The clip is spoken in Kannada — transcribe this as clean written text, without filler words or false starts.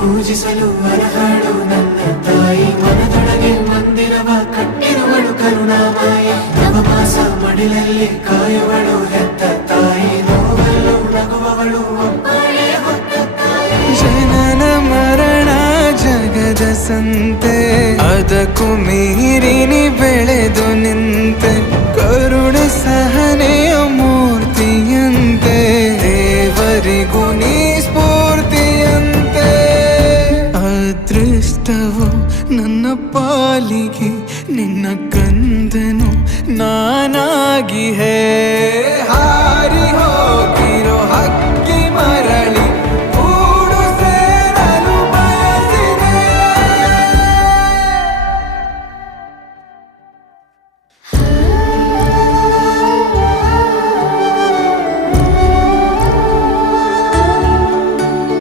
ಪೂಜಿಸಲು ಅರ್ಹಳು ನನ್ನ ತಾಯಿ. ಮನದೊಳಗೆ ಮಂದಿರವ ಕಟ್ಟಿರುವಳು ಕರುಣಾಮಾಯಿ. ನವಮಾಸ ಮಡಿಲಲ್ಲಿ ಕಾಯುವಳು ಹೆತ್ತ ತಾಯಿ. ನೋವಲ್ಲೂ ನಗುವವಳು ಒಬ್ಬಳೇ ಹೊತ್ತ ತಾಯಿ. ಜನನ ಮರಣ ಜಗದ ಸಂತೆ, ಅದಕ್ಕೂ ಮೀರಿನಿ ಬೆಳೆದು ನಿಂತೆ. ಕರುಣೆ ಸಹನೆಯ ಮೂರ್ತಿಯಂತೆ, ದೇವರಿಗೂ ನೀ ಸ್ಫೂರ್ತಿಯಂತೆ. ಅದೃಷ್ಟವು ನನ್ನ ಪಾಲಿಗೆ ನಿನ್ನ ಕಂದನು ನಾನಾಗಿ ಹೇ.